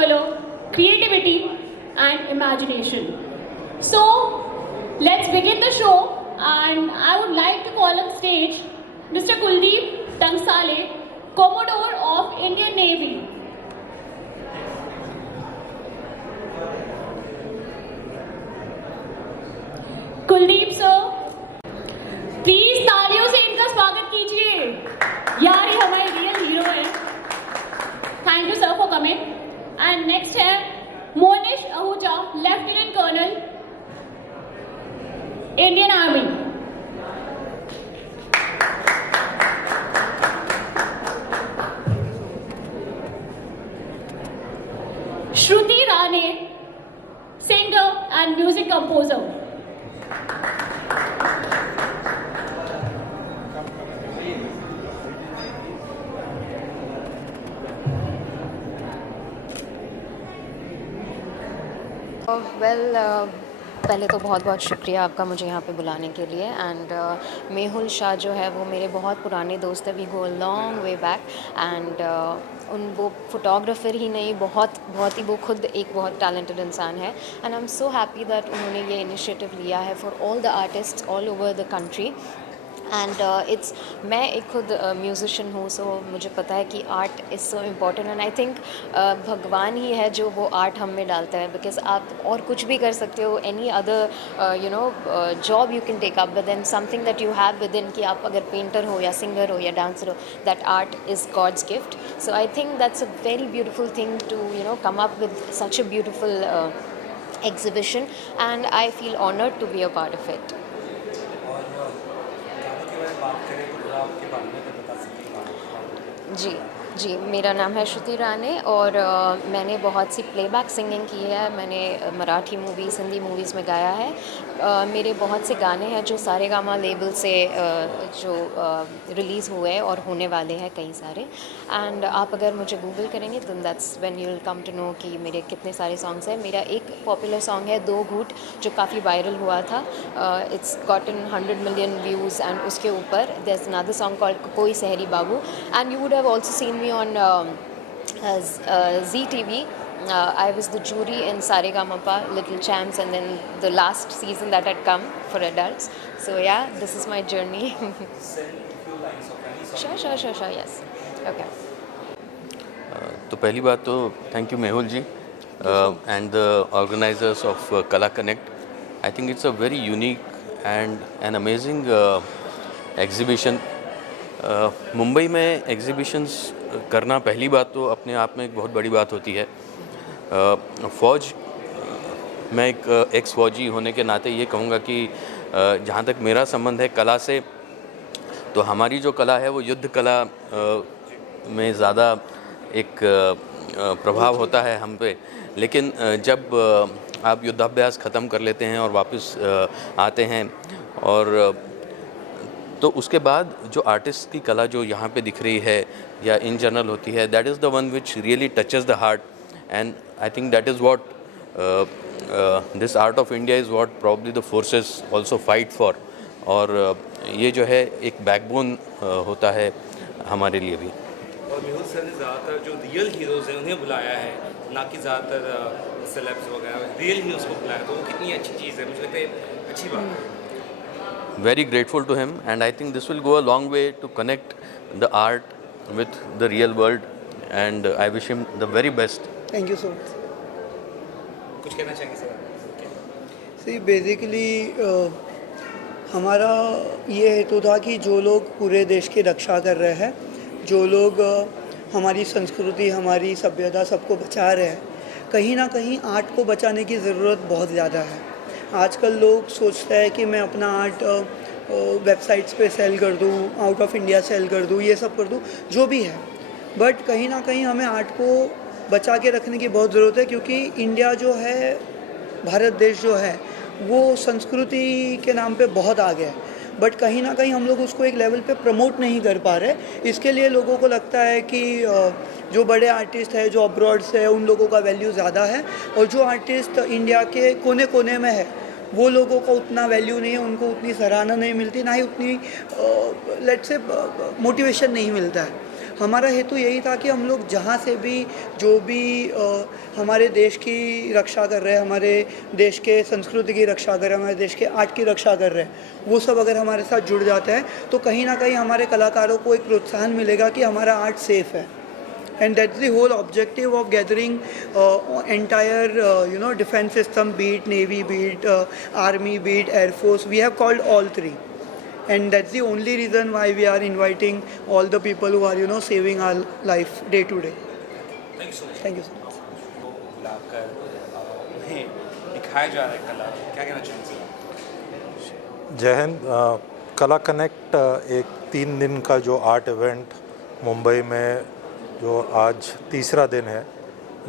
color, creativity and imagination. So let's begin the show, and I would like to call on stage Mr. Kuldeep Tangsale, Commodore of Indian Navy. Kuldeep sir, please तालियों से इनका स्वागत कीजिए। यार ये हमारे real hero है। Thank you sir for coming. And next है Monish Ahuja, lieutenant colonel, Indian Army. Shruti Rane, singer and music composer. पहले तो बहुत बहुत शुक्रिया आपका मुझे यहाँ पे बुलाने के लिए। एंड मेहुल शाह जो है वो मेरे बहुत पुराने दोस्त है। We go long way back. And वो फोटोग्राफर ही नहीं, बहुत ही वो खुद एक बहुत टैलेंटेड इंसान है। And I am so happy that उन्होंने ये इनिशिएटिव लिया है for all the artists all over the country. And मैं एक खुद म्यूज़िशियन हूँ, सो मुझे पता है कि art is so important. And I think भगवान ही है जो वो आर्ट हम में डालता है। बिकॉज आप और कुछ भी कर सकते हो, any other job you can take up, but then something that you have within, कि आप अगर पेंटर हो या सिंगर हो या डांसर हो, that art is God's gift. So I think that's a very beautiful thing to come up with such a beautiful exhibition, and I feel honored to be a part of it. जी, मेरा नाम है श्रुति राणे और मैंने बहुत सी playback singing की है। मैंने Marathi movies, Hindi movies में गाया है। मेरे बहुत से गाने हैं जो सारेगामा लेबल से जो रिलीज़ हुए और होने वाले हैं कई सारे। एंड आप अगर मुझे गूगल करेंगे तो that's when you will come to know कि मेरे कितने सारे सॉन्ग्स हैं। मेरा एक पॉपुलर सॉन्ग है दो घूट, जो काफ़ी वायरल हुआ था। It's gotten 100 million views. And उसके ऊपर there is another song called Koi Sehri Babu. And you would have also seen me on ZTV. I was the jury in Saregama-pa, Little Champs, and then the last season that had come for adults. So yeah, this is my journey. Sure, yes. Okay. तो पहली बात तो thank you Mehul ji and the organizers of Kala Connect. I think it's a very unique and an amazing exhibition. Mumbai में एग्ज़िबिशंस करना पहली बात तो अपने आप में एक बहुत बड़ी बात होती है। फ़ौज, मैं एक एक्स फ़ौजी होने के नाते ये कहूँगा कि जहाँ तक मेरा संबंध है कला से, तो हमारी जो कला है वो युद्ध कला में ज़्यादा एक प्रभाव होता है हम पे। लेकिन जब आप युद्धाभ्यास ख़त्म कर लेते हैं और वापस आते हैं, और तो उसके बाद जो आर्टिस्ट की कला जो यहाँ पे दिख रही है या इन जनरल होती है, that is the one which really touches the heart. And I think that is what this art of India is what probably the forces also fight for. और ये जो है एक बैकबोन होता है हमारे लिए भी। और मेहुल सर ने ज़्यादातर जो रियल हीरोज़ हैं उन्हें बुलाया है, ना कि ज़्यादातर सेलेब्स वगैरह, रियल हीरोज़ को बुलाया, तो वो कितनी अच्छी चीज़ है, मुझे लगता है अच्छी बात है। Very grateful to him, and I think this will go a long way to connect the art with the real world, and I wish him the very best. Thank you so much. कुछ कहना चाहेंगे sir? See, basically हमारा ये हेतु था कि जो लोग पूरे देश की रक्षा कर रहे हैं, जो लोग हमारी संस्कृति, हमारी सभ्यता सबको बचा रहे हैं, कहीं ना कहीं आर्ट को बचाने की ज़रूरत बहुत ज़्यादा है। आजकल लोग सोचते हैं कि मैं अपना आर्ट वेबसाइट्स पे सेल कर दूँ, आउट ऑफ इंडिया सेल कर दूँ, ये सब कर दूँ, जो भी है। बट कहीं ना कहीं हमें आर्ट को बचा के रखने की बहुत ज़रूरत है, क्योंकि इंडिया जो है, भारत देश जो है, वो संस्कृति के नाम पे बहुत आगे है। बट कहीं ना कहीं हम लोग उसको एक लेवल पे प्रमोट नहीं कर पा रहे। इसके लिए लोगों को लगता है कि जो बड़े आर्टिस्ट है, जो अब्रॉड से है, उन लोगों का वैल्यू ज़्यादा है, और जो आर्टिस्ट इंडिया के कोने कोने में है वो लोगों का उतना वैल्यू नहीं है, उनको उतनी सराहना नहीं मिलती, ना ही उतनी लेट्स से मोटिवेशन नहीं मिलता है। हमारा हेतु यही था कि हम लोग जहाँ से भी जो भी हमारे देश की रक्षा कर रहे हैं, हमारे देश के संस्कृति की रक्षा कर रहे हैं, हमारे देश के आर्ट की रक्षा कर रहे हैं, वो सब अगर हमारे साथ जुड़ जाते हैं तो कहीं ना कहीं हमारे कलाकारों को एक प्रोत्साहन मिलेगा कि हमारा आर्ट सेफ है. And that's the whole objective of gathering entire defense system, be it Navy, be it Army, be it Air Force. We have called all three. And that's the only reason why we are inviting all the people who are saving our life day to day. Thank you so much. Thank you so much. को बुलाकर उन्हें दिखाया जा रहा है कला, क्या कहना चाहेंगे सर? जय हिंद. कला कनेक्ट एक 3 दिन का जो आर्ट इवेंट मुंबई में जो आज तीसरा दिन है,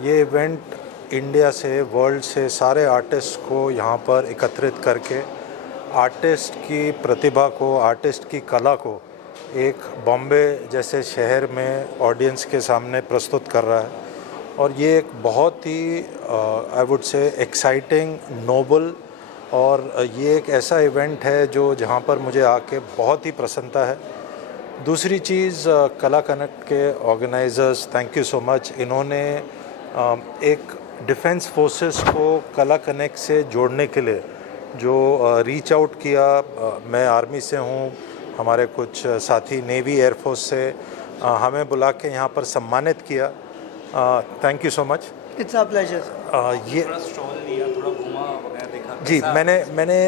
ये इवेंट इंडिया से, वर्ल्ड से सारे आर्टिस्ट को यहाँ पर एकत्रित करके आर्टिस्ट की प्रतिभा को, आर्टिस्ट की कला को एक बॉम्बे जैसे शहर में ऑडियंस के सामने प्रस्तुत कर रहा है. और ये एक बहुत ही I would say exciting, noble और ये एक ऐसा इवेंट है जो जहाँ पर मुझे आके बहुत ही प्रसन्नता है. दूसरी चीज़, कला कनेक्ट के organizers, thank you so much. इन्होंने एक डिफेंस फोर्सेस को कला कनेक्ट से जोड़ने के लिए जो रीच आउट किया, मैं आर्मी से हूँ, हमारे कुछ साथी नेवी, एयरफोर्स से हमें बुला के यहाँ पर सम्मानित किया. Thank you so much. It's our pleasure. ये थोड़ा स्टॉल लिया, थोड़ा घुमा वगैरह, देखा जी, कैसा? मैंने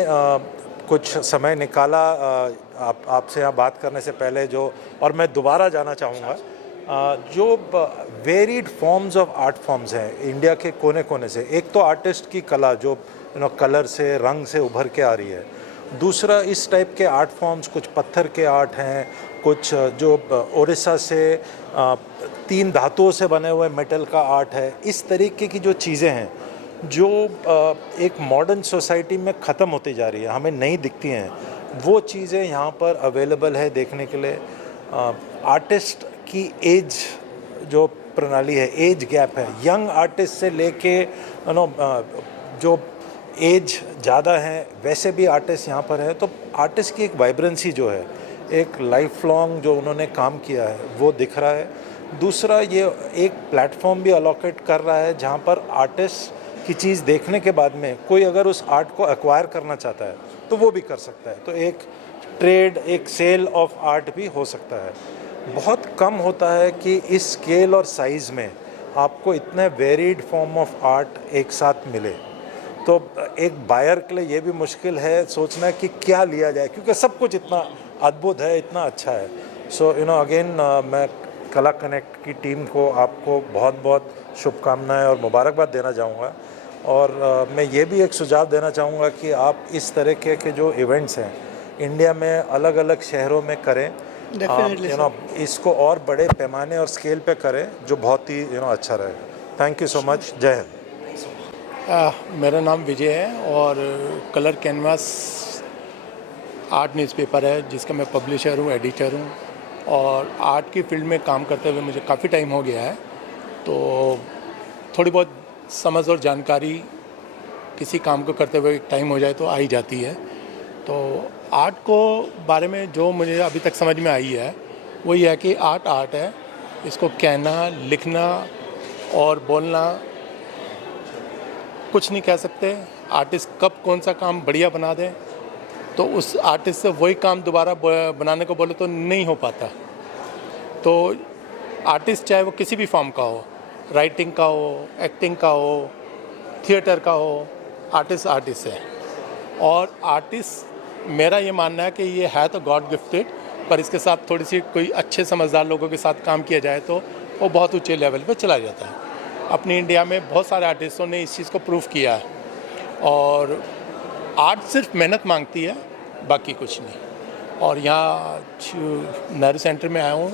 कुछ समय निकाला आपसे यहाँ बात करने से पहले जो, और मैं दोबारा जाना चाहूँगा. जो varied forms of art forms हैं इंडिया के कोने कोने से. एक तो आर्टिस्ट की कला जो कलर से, रंग से उभर के आ रही है. दूसरा, इस टाइप के आर्ट फॉर्म्स, कुछ पत्थर के आर्ट हैं, कुछ जो उड़ीसा से 3 धातुओं से बने हुए मेटल का आर्ट है. इस तरीके की जो चीज़ें हैं जो एक मॉडर्न सोसाइटी में ख़त्म होती जा रही है, हमें नहीं दिखती हैं, वो चीज़ें यहाँ पर अवेलेबल है देखने के लिए. आर्टिस्ट की एज जो प्रणाली है, एज गैप है, यंग आर्टिस्ट से लेके जो एज ज़्यादा है वैसे भी आर्टिस्ट यहाँ पर है. तो आर्टिस्ट की एक वाइब्रेंसी जो है, एक लाइफ लॉन्ग जो उन्होंने काम किया है वो दिख रहा है. दूसरा, ये एक प्लेटफॉर्म भी अलोकेट कर रहा है जहाँ पर आर्टिस्ट की चीज़ देखने के बाद में कोई अगर उस आर्ट को एक्वायर करना चाहता है तो वो भी कर सकता है. तो एक ट्रेड, एक सेल ऑफ आर्ट भी हो सकता है. बहुत कम होता है कि इस स्केल और साइज़ में आपको इतने वेरीड फॉर्म ऑफ आर्ट एक साथ मिले. तो एक बायर के लिए ये भी मुश्किल है सोचना कि क्या लिया जाए, क्योंकि सब कुछ इतना अद्भुत है, इतना अच्छा है. सो अगेन मैं कला कनेक्ट की टीम को, आपको बहुत बहुत शुभकामनाएं और मुबारकबाद देना चाहूँगा. और मैं ये भी एक सुझाव देना चाहूँगा कि आप इस तरह के जो इवेंट्स हैं इंडिया में अलग अलग शहरों में करें. इसको और बड़े पैमाने और स्केल पे करें, जो बहुत ही अच्छा रहेगा. Thank you so much. जय हिंद. मेरा नाम विजय है और कलर कैनवास आर्ट न्यूज़पेपर है जिसका मैं पब्लिशर हूँ, एडिटर हूँ. और आर्ट की फील्ड में काम करते हुए मुझे काफ़ी टाइम हो गया है, तो थोड़ी बहुत समझ और जानकारी किसी काम को करते हुए टाइम हो जाए तो आ ही जाती है. तो आर्ट को बारे में जो मुझे अभी तक समझ में आई है वो ये है कि आर्ट आर्ट है. इसको कहना, लिखना और बोलना कुछ नहीं कह सकते. आर्टिस्ट कब कौन सा काम बढ़िया बना दे तो उस आर्टिस्ट से वही काम दोबारा बनाने को बोले तो नहीं हो पाता. तो आर्टिस्ट चाहे वो किसी भी फॉर्म का हो, राइटिंग का हो, एक्टिंग का हो, थिएटर का हो, आर्टिस्ट आर्टिस्ट है. और आर्टिस्ट, मेरा ये मानना है कि ये है तो गॉड गिफ्टेड, पर इसके साथ थोड़ी सी कोई अच्छे समझदार लोगों के साथ काम किया जाए तो वो बहुत ऊंचे लेवल पे चला जाता है. अपनी इंडिया में बहुत सारे आर्टिस्टों ने इस चीज़ को प्रूव किया है. और आर्ट सिर्फ मेहनत मांगती है, बाकी कुछ नहीं. और यहाँ नेहरू सेंटर में आया हूँ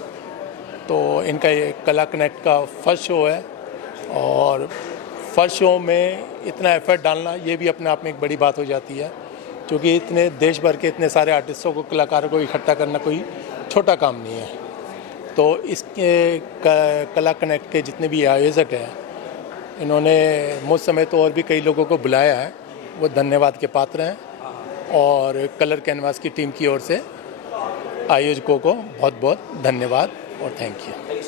तो इनका ये कला कनेक्ट का फर्स्ट शो है. और फर्स्ट शो में इतना एफर्ट डालना ये भी अपने आप में एक बड़ी बात हो जाती है, क्योंकि इतने देश भर के इतने सारे आर्टिस्टों को, कलाकारों को इकट्ठा करना कोई छोटा काम नहीं है. तो इसके कला कनेक्ट के जितने भी आयोजक हैं, इन्होंने मुझ समेत तो और भी कई लोगों को बुलाया है, वो धन्यवाद के पात्र हैं. और कलर कैनवास की टीम की ओर से आयोजकों को बहुत बहुत धन्यवाद और थैंक यू.